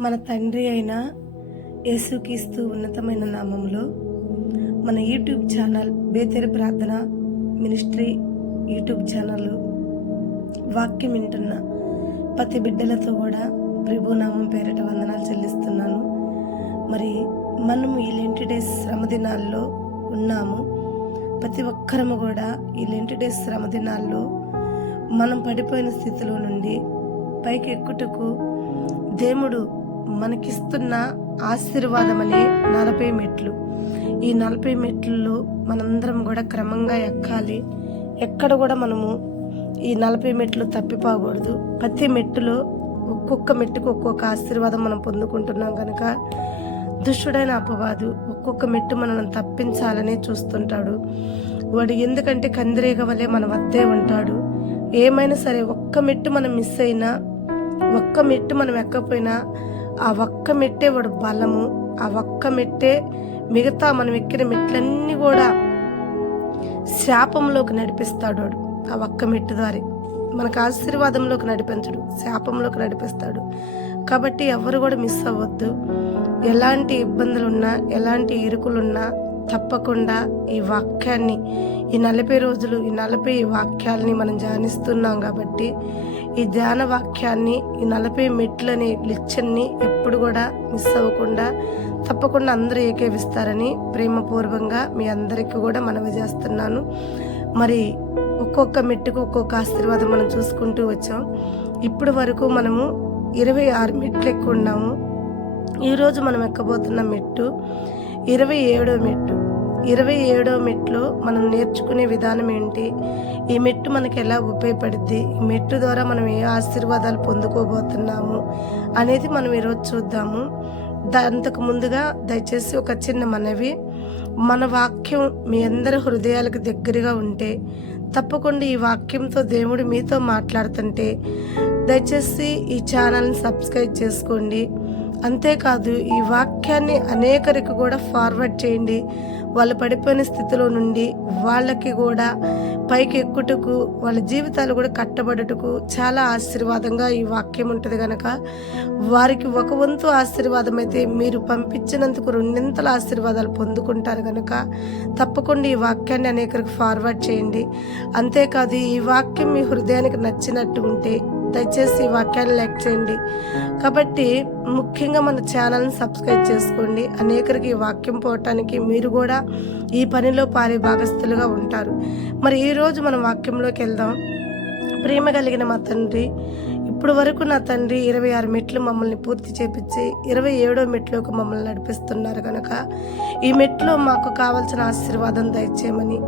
మన తండ్రి అయిన యేసుక్రీస్తు ఉన్నతమైన నామంలో మన యూట్యూబ్ ఛానల్ బేతేరు ప్రార్థన మినిస్ట్రీ యూట్యూబ్ ఛానల్ వాక్యం వింటున్న ప్రతి బిడ్డలతో కూడా ప్రభునామం పేరిట వందనాలు చెల్లిస్తున్నాను. మరి మనము ఈ లెంట్ డేస్ శ్రమ దినాల్లో ఉన్నాము. ప్రతి ఒక్కరము కూడా ఈ లెంట్ డేస్ శ్రమ దినాల్లో మనం పడిపోయిన స్థితిలో నుండి పైకి ఎక్కుటకు దేవుడు మనకిస్తున్న ఆశీర్వాదం అనే 40 మెట్లు. ఈ 40 మెట్లలో మనందరం కూడా క్రమంగా ఎక్కాలి. ఎక్కడ కూడా మనము ఈ 40 మెట్లు తప్పిపోకూడదు. ప్రతి మెట్టులో ఒక్కొక్క మెట్టుకు ఒక్కొక్క ఆశీర్వాదం మనం పొందుకుంటున్నాం కనుక దుష్టుడైన అపవాదు ఒక్కొక్క మెట్టు మనల్ని తప్పించాలని చూస్తుంటాడు. వాడు ఎందుకంటే కందిరీగ వలె మన వద్దే ఉంటాడు. ఏమైనా సరే ఒక్క మెట్టు మనం మిస్ అయినా, ఒక్క మెట్టు మనం ఎక్కపోయినా ఆ ఒక్క మెట్టే వాడు బలము. ఆ ఒక్క మెట్టే మిగతా మనం ఎక్కిన మెట్లన్నీ కూడా శాపంలోకి నడిపిస్తాడు వాడు. ఆ ఒక్క మెట్టు ద్వారా మనకు ఆశీర్వాదంలోకి నడిపించడు, శాపంలోకి నడిపిస్తాడు. కాబట్టి ఎవరు కూడా మిస్ అవ్వద్దు. ఎలాంటి ఇబ్బందులున్నా, ఎలాంటి ఇరుకులున్నా తప్పకుండా ఈ వాక్యాన్ని, ఈ 40 రోజులు, ఈ 40 వాక్యాలని మనం ధ్యానిస్తున్నాం కాబట్టి ఈ ధ్యాన వాక్యాన్ని, ఈ 40 మెట్లని, లిచ్చన్ని ఎప్పుడు కూడా మిస్ అవ్వకుండా తప్పకుండా అందరూ ఏకేవిస్తారని ప్రేమపూర్వకంగా మీ అందరికీ కూడా మనవి చేస్తున్నాను. మరి ఒక్కొక్క మెట్టుకు ఒక్కొక్క ఆశీర్వాదం మనం చూసుకుంటూ వచ్చాం. ఇప్పుడు వరకు మనము 26 మెట్లు ఎక్కున్నాము. ఈరోజు మనం ఎక్కబోతున్న మెట్టు 27వ మెట్టు. 27వ మెట్లో మనం నేర్చుకునే విధానం ఏంటి, ఈ మెట్టు మనకి ఎలా ఉపయోగపడుద్ది, ఈ మెట్టు ద్వారా మనం ఏ ఆశీర్వాదాలు పొందుకోబోతున్నాము అనేది మనం ఈరోజు చూద్దాము. అంతకు ముందుగా దయచేసి ఒక చిన్న మనవి, మన వాక్యం మీ అందరి హృదయాలకు దగ్గరగా ఉంటే తప్పకుండా ఈ వాక్యంతో దేవుడు మీతో మాట్లాడుతుంటే దయచేసి ఈ ఛానల్ని సబ్స్క్రైబ్ చేసుకోండి. అంతేకాదు ఈ వాక్యాన్ని అనేకరికి కూడా ఫార్వర్డ్ చేయండి. వాళ్ళు పడిపోయిన స్థితిలో నుండి వాళ్ళకి కూడా పైకి ఎక్కుటకు, వాళ్ళ జీవితాలు కూడా కట్టబడుటకు చాలా ఆశీర్వాదంగా ఈ వాక్యం ఉంటుంది కనుక వారికి ఒక వంతు ఆశీర్వాదం అయితే మీరు పంపించినందుకు 2 ఆశీర్వాదాలు పొందుకుంటారు కనుక తప్పకుండా ఈ వాక్యాన్ని అనేకరికి ఫార్వర్డ్ చేయండి. అంతేకాదు ఈ వాక్యం మీ హృదయానికి నచ్చినట్టు ఉంటే దయచేసి ఈ వాక్యాన్ని లైక్ చేయండి. కాబట్టి ముఖ్యంగా మన ఛానల్ని సబ్స్క్రైబ్ చేసుకోండి. అనేకరికి ఈ వాక్యం పోవటానికి మీరు కూడా ఈ పనిలో పాలి భాగస్థులుగా ఉంటారు. మరి ఈరోజు మనం వాక్యంలోకి వెళ్దాం. ప్రేమ కలిగిన మా తండ్రి, ఇప్పుడు వరకు నా తండ్రి 26 మెట్లు మమ్మల్ని పూర్తి చేపించి 27వ మెట్లోకి మమ్మల్ని నడిపిస్తున్నారు కనుక ఈ మెట్లో మాకు కావాల్సిన ఆశీర్వాదం దయచేయమని,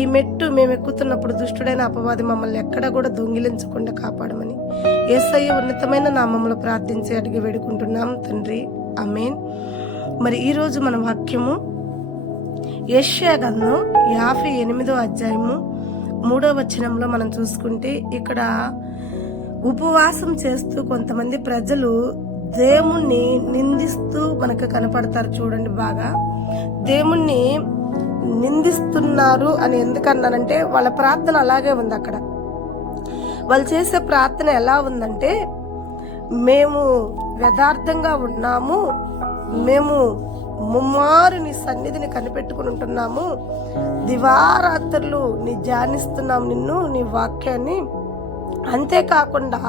ఈ మెట్టు మేము ఎక్కుతున్నప్పుడు దుష్టుడైన అపవాది మమ్మల్ని ఎక్కడ కూడా దొంగిలించకుండా కాపాడమని యేసయ్య ఉన్నతమైన నామములో ప్రార్థించి అడిగి వేడుకుంటున్నాం తండ్రి, ఆమేన్. మరి ఈరోజు మన వాక్యము యెషయా గ్రంథం 58వ అధ్యాయము 3వ వచనంలో మనం చూసుకుంటే ఇక్కడ ఉపవాసం చేస్తూ కొంతమంది ప్రజలు దేవుణ్ణి నిందిస్తూ మనకు కనపడతారు. చూడండి, బాగా దేవుణ్ణి నిందిస్తున్నారు అని ఎందుకన్నానంటే వాళ్ళ ప్రార్థన అలాగే ఉంది. అక్కడ వాళ్ళు చేసే ప్రార్థన ఎలా ఉందంటే, మేము యథార్థంగా ఉన్నాము, మేము ముమ్మారు నీ సన్నిధిని కనిపెట్టుకుని ఉంటున్నాము, దివారాత్రులు నీ ధ్యానిస్తున్నాము నిన్ను, నీ వాక్యాన్ని. అంతేకాకుండా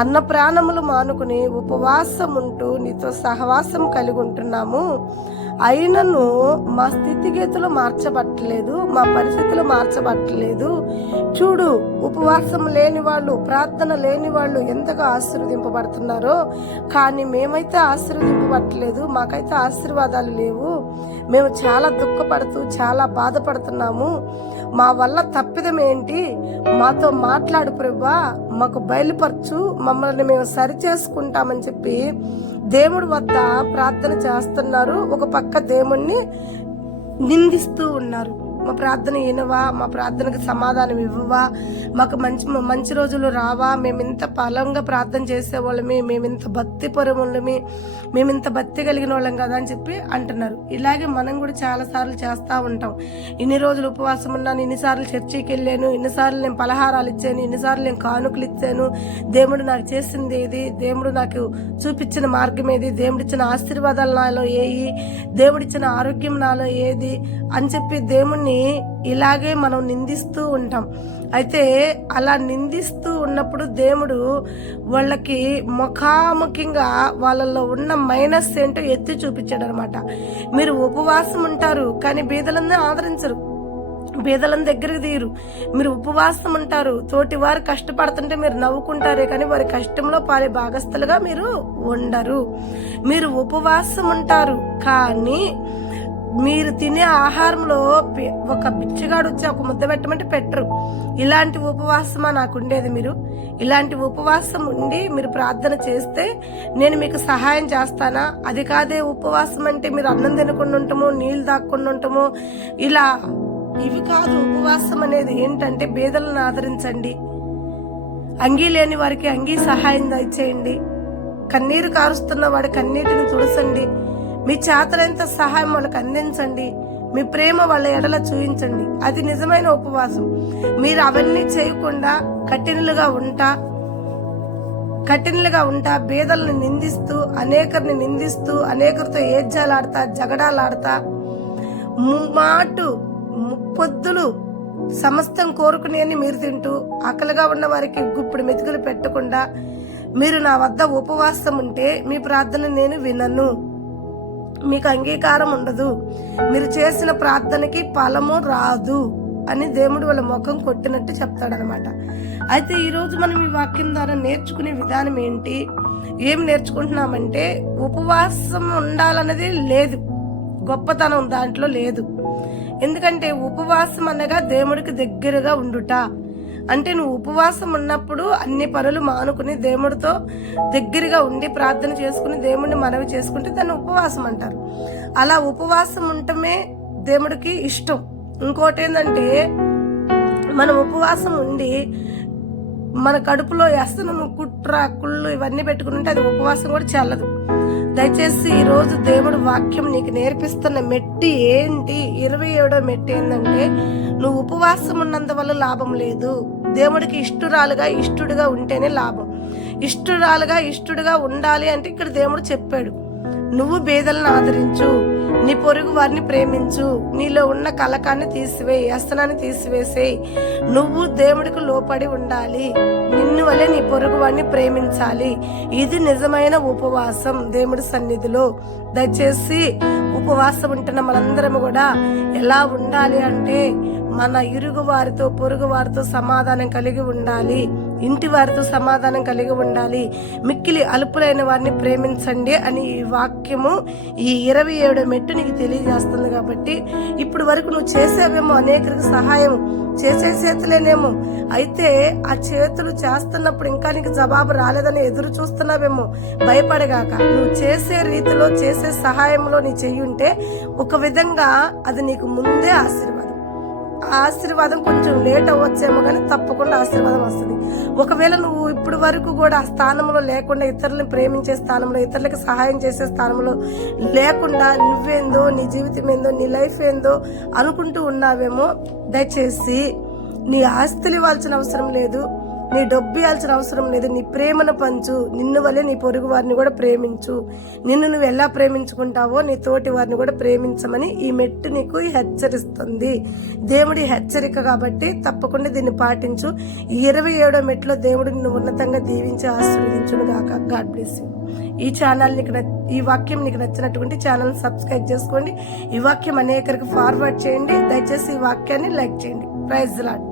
అన్న ప్రాణములు మానుకుని ఉపవాసం ఉంటూ నీతో సహవాసం కలిగి ఉంటున్నాము, అయినను మా స్థితిగతులు మార్చబట్టలేదు, మా పరిస్థితులు మార్చబట్టలేదు. చూడు, ఉపవాసం లేని వాళ్ళు, ప్రార్థన లేని వాళ్ళు ఎంతగా ఆశీర్వదింపబడుతున్నారో, కానీ మేమైతే ఆశీర్వదింపబట్టలేదు, మాకైతే ఆశీర్వాదాలు లేవు. మేము చాలా దుఃఖపడుతూ చాలా బాధపడుతున్నాము. మా వల్ల తప్పిదం ఏంటి, మాతో మాట్లాడు ప్రభువా, మాకు బయలుపరచు, మమ్మల్ని మేము సరి చేసుకుంటామని చెప్పి దేవుడి వద్ద ప్రార్థన చేస్తున్నారు. ఒక పక్క దేవుణ్ణి నిందిస్తూ ఉన్నారు. మా ప్రార్థన వినవా, మా ప్రార్థనకు సమాధానం ఇవ్వవా, మాకు మంచి రోజులు రావా, మేమింత బలంగా ప్రార్థన చేసేవాళ్ళమి, మేమింత భక్తి పరములమి, మేమింత భక్తి కలిగిన వాళ్ళం కదా అని చెప్పి అంటున్నారు. ఇలాగే మనం కూడా చాలాసార్లు చేస్తూ ఉంటాం. ఇన్ని రోజులు ఉపవాసం ఉన్నాను, ఇన్నిసార్లు చర్చికి వెళ్ళాను, ఇన్నిసార్లు నేను పలహారాలు ఇచ్చాను, ఇన్నిసార్లు నేను కానుకలు ఇచ్చాను, దేవుడు నాకు చేసింది ఏది, దేవుడు నాకు చూపించిన మార్గం ఏది, దేవుడిచ్చిన ఆశీర్వాదాలు నాలో ఏవి, దేవుడిచ్చిన ఆరోగ్యం నాలో ఏది అని చెప్పి దేవుణ్ణి ఇలాగే మనం నిందిస్తూ ఉంటాం. అయితే అలా నిందిస్తూ ఉన్నప్పుడు దేవుడు వాళ్ళకి ముఖాముఖిగా వాళ్ళల్లో ఉన్న మైనస్ ఏంటో ఎత్తి చూపించాడు అనమాట. మీరు ఉపవాసం ఉంటారు కానీ బీదలందరూ ఆదరించరు, బీదలను దగ్గరికి తీయరు. మీరు ఉపవాసం ఉంటారు, తోటి వారు కష్టపడుతుంటే మీరు నవ్వుకుంటారే కానీ వారి కష్టంలో పాలి భాగస్థులుగా మీరు ఉండరు. మీరు ఉపవాసం ఉంటారు కానీ మీరు తినే ఆహారంలో ఒక బిచ్చగాడు వచ్చి ఒక ముద్ద పెట్టమంటే పెట్టరు. ఇలాంటి ఉపవాసమా నాకు ఉండేది? మీరు ఇలాంటి ఉపవాసం ఉండి మీరు ప్రార్థన చేస్తే నేను మీకు సహాయం చేస్తానా? అది కాదే ఉపవాసం అంటే మీరు అన్నం తినకుండా ఉంటాము, నీళ్ళు తాగకుండా ఉంటాము, ఇలా ఇవి కాదు. ఉపవాసం అనేది ఏంటంటే బీదలను ఆదరించండి, అంగీ లేని వారికి అంగీ సహాయం దయచేయండి, కన్నీరు కారుస్తున్న వాడి కన్నీటిని తుడసండి, మీ చేతలైనంత సహాయం వాళ్ళకి అందించండి, మీ ప్రేమ వాళ్ళ ఎడల చూపించండి. అది నిజమైన ఉపవాసం. మీరు అవన్నీ చేయకుండా కఠినలుగా ఉంటా బేదలను నిందిస్తూ, అనేకరిని నిందిస్తూ, అనేకరితో ఏజ్జాలాడతా, జగడాలాడతా, ముప్పొద్దులు సమస్తం కోరుకుని అని మీరు తింటూ, ఆకలిగా ఉన్న వారికి గుప్పుడు మెతుకులు పెట్టకుండా మీరు నా వద్ద ఉపవాసం ఉంటే మీ ప్రార్థన నేను వినను, మీకు అంగీకారం ఉండదు, మీరు చేసిన ప్రార్థనకి ఫలము రాదు అని దేవుడు వాళ్ళ ముఖం కొట్టినట్టు చెప్తాడనమాట. అయితే ఈరోజు మనం ఈ వాక్యం ద్వారా నేర్చుకునే విధానం ఏంటి, ఏం నేర్చుకుంటున్నామంటే ఉపవాసం ఉండాలన్నది లేదు, గొప్పతనం దాంట్లో లేదు. ఎందుకంటే ఉపవాసం అనగా దేవుడికి దగ్గరగా ఉండుట. అంటే నువ్వు ఉపవాసం ఉన్నప్పుడు అన్ని పనులు మానుకుని దేవుడితో దగ్గరగా ఉండి ప్రార్థన చేసుకుని దేవుడిని మనవి చేసుకుంటే దాన్ని ఉపవాసం అంటారు. అలా ఉపవాసం ఉండటమే దేవుడికి ఇష్టం. ఇంకోటి ఏంటంటే మనం ఉపవాసం ఉండి మన కడుపులో వ్యసనము, కుట్ర, కుళ్ళు ఇవన్నీ పెట్టుకుని ఉంటే అది ఉపవాసం కూడా చెల్లదు. దయచేసి ఈరోజు దేవుడు వాక్యం నీకు నేర్పిస్తున్న మెట్టి ఏంటి, 27వ మెట్టి ఏంటంటే నువ్వు ఉపవాసం ఉన్నందువల్ల లాభం లేదు. దేవుడికి ఇష్టుడుగా ఉంటేనే లాభం. ఇష్టుడుగా ఉండాలి అంటే ఇక్కడ దేవుడు చెప్పాడు, నువ్వు బేదలను ఆదరించు, నీ పొరుగు వారిని ప్రేమించు, నీలో ఉన్న కలకాన్ని తీసివేయి, వ్యసనాన్ని తీసివేసేయి. నువ్వు దేవుడికి లోపడి ఉండాలి, నిన్ను వలె నీ పొరుగు వారిని ప్రేమించాలి. ఇది నిజమైన ఉపవాసం దేవుడి సన్నిధిలో. దయచేసి ఉపవాసం ఉంటున్న మనందరం కూడా ఎలా ఉండాలి అంటే మన ఇరుగు వారితో, పొరుగు వారితో సమాధానం కలిగి ఉండాలి, ఇంటి వారితో సమాధానం కలిగి ఉండాలి, మిక్కిలి అలుపులైన వారిని ప్రేమించండి అని ఈ వాక్యము ఈ 27వ మెట్టు నీకు తెలియజేస్తుంది. కాబట్టి ఇప్పుడు వరకు నువ్వు చేసేవేమో అనేకరికి సహాయం చేసే చేతులేనేమో, అయితే ఆ చేతులు చేస్తున్నప్పుడు ఇంకా నీకు జవాబు రాలేదని ఎదురు చూస్తున్నావేమో, భయపడగాక నువ్వు చేసే రీతిలో, చేసే సహాయంలో నీ చెయ్యుంటే ఒక విధంగా అది నీకు ముందే ఆశీర్వాదం కొంచెం లేట్ అవ్వచ్చేమో కానీ తప్పకుండా ఆశీర్వాదం వస్తుంది. ఒకవేళ నువ్వు ఇప్పుడు వరకు కూడా ఆ స్థానంలో లేకుండా, ఇతరులను ప్రేమించే స్థానంలో, ఇతరులకు సహాయం చేసే స్థానంలో లేకుండా నువ్వేందో, నీ జీవితం ఏందో, నీ లైఫ్ ఏందో అనుకుంటూ ఉన్నావేమో, దయచేసి నీ ఆస్తులు ఇవ్వాల్సిన అవసరం లేదు, నీ డబ్బు ఇవ్వాల్సిన అవసరం లేదు. నీ ప్రేమను పంచు, నిన్ను వల్లే నీ పొరుగు వారిని కూడా ప్రేమించు. నిన్ను నువ్వు ఎలా ప్రేమించుకుంటావో నీ తోటి వారిని కూడా ప్రేమించమని ఈ మెట్టు నీకు హెచ్చరిస్తుంది. దేవుడి హెచ్చరిక కాబట్టి తప్పకుండా దీన్ని పాటించు. 27వ మెట్టులో దేవుడు నిన్ను ఉన్నతంగా దీవించి ఆశీర్వదించును గాక. God bless you. ఈ వాక్యం నీకు నచ్చినటువంటి ఛానల్ సబ్స్క్రైబ్ చేసుకోండి. ఈ వాక్యం అనేకరికి ఫార్వర్డ్ చేయండి. దయచేసి ఈ వాక్యాన్ని లైక్ చేయండి. Praise the lord.